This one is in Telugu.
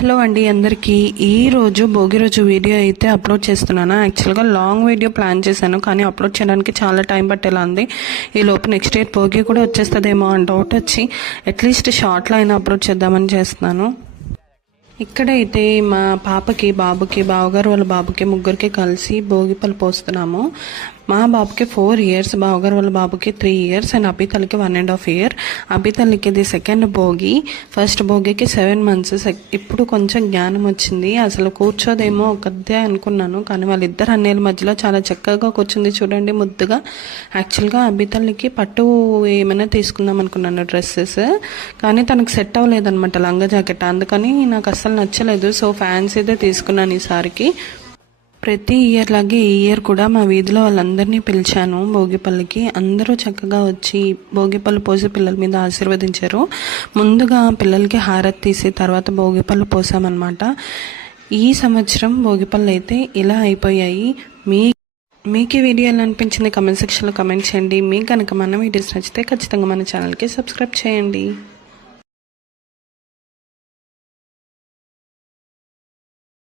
హలో అండి అందరికీ ఈరోజు భోగి రోజు వీడియో అయితే అప్లోడ్ చేస్తున్నాను. యాక్చువల్గా లాంగ్ వీడియో ప్లాన్ చేశాను, కానీ అప్లోడ్ చేయడానికి చాలా టైం పట్టేలా ఉంది. ఈ లోపు నెక్స్ట్ ఇయర్ భోగి కూడా వచ్చేస్తుందేమో అని డౌట్ వచ్చి అట్లీస్ట్ షార్ట్లో అయినా అప్లోడ్ చేద్దామని చేస్తున్నాను. ఇక్కడైతే మా పాపకి, బాబుకి, బావగారు వాళ్ళ బాబుకి ముగ్గురికి కలిసి భోగిపళ్ళు పోస్తున్నాము. మా బాబుకి 4 years, బావగారు వాళ్ళ బాబుకి 3 years అండ్ అభితల్లికి 1.5 years. అభితల్లికి ఇది సెకండ్ భోగి. ఫస్ట్ భోగికి 7 months. ఇప్పుడు కొంచెం జ్ఞానం వచ్చింది. అసలు కూర్చోదేమో ఒకదే అనుకున్నాను, కానీ వాళ్ళిద్దరు అన్నయ్యల మధ్యలో చాలా చక్కగా కూర్చుంది. చూడండి ముద్దుగా. యాక్చువల్గా అభితల్లికి పట్టు ఏమైనా తీసుకుందాం అనుకున్నాను, డ్రెస్సెస్, కానీ తనకు సెట్ అవ్వలేదన్నమాట లంగా జాకెట్. అందుకని నాకు అస్సలు నచ్చలేదు. సో ఫ్యాన్సీదే తీసుకున్నాను ఈసారికి. ప్రతి ఇయర్ లాగే ఈ ఇయర్ కూడా మా వీధిలో వాళ్ళందరినీ పిలిచాను భోగిపల్లికి. అందరూ చక్కగా వచ్చి భోగిపళ్ళు పోసి పిల్లల మీద ఆశీర్వదించారు. ముందుగా పిల్లలకి హారతి తీసి తర్వాత భోగిపళ్ళు పోసామన్నమాట. ఈ సంవత్సరం భోగిపళ్ళు అయితే ఇలా అయిపోయాయి. మీకు ఈ వీడియో ఎలా అనిపించింది కమెంట్ సెక్షన్లో కమెంట్ చేయండి. మీకు కనుక మన వీడియోస్ నచ్చితే ఖచ్చితంగా మన ఛానల్కి సబ్స్క్రైబ్ చేయండి.